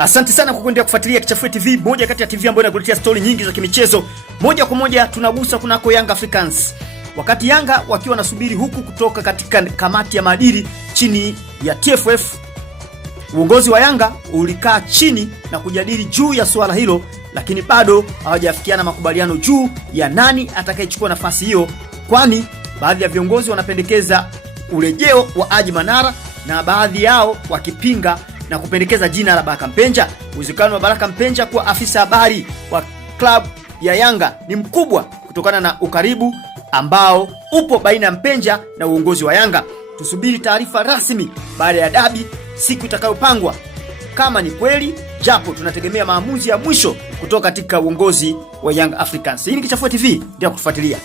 Asante sana kwa kuendelea kufuatilia Kichafue TV, moja kati ya TV ambayo inakuletea story nyingi za kimichezo. Moja kwa moja tunagusa kunako Young Africans. Wakati Yanga wakiwa nasubiri huku kutoka katika kamati ya maadili chini ya TFF, uongozi wa Yanga ulikaa chini na kujadili juu ya swala hilo, lakini bado hawajafikiana makubaliano juu ya nani atakayechukua nafasi hiyo, kwani baadhi ya viongozi wanapendekeza urejeo wa Haji Manara na baadhi yao wakipinga na kupendekeza jina la Baraka Mpenja. Uwezekano wa Baraka Mpenja kuwa afisa habari wa klabu ya Yanga ni mkubwa kutokana na ukaribu ambao upo baina ya Mpenja na uongozi wa Yanga. Tusubiri taarifa rasmi baada ya dabi siku itakayopangwa kama ni kweli, japo tunategemea maamuzi ya mwisho kutoka katika uongozi wa Young Africans. Hii ni Kichafue TV, ndio kutufuatilia.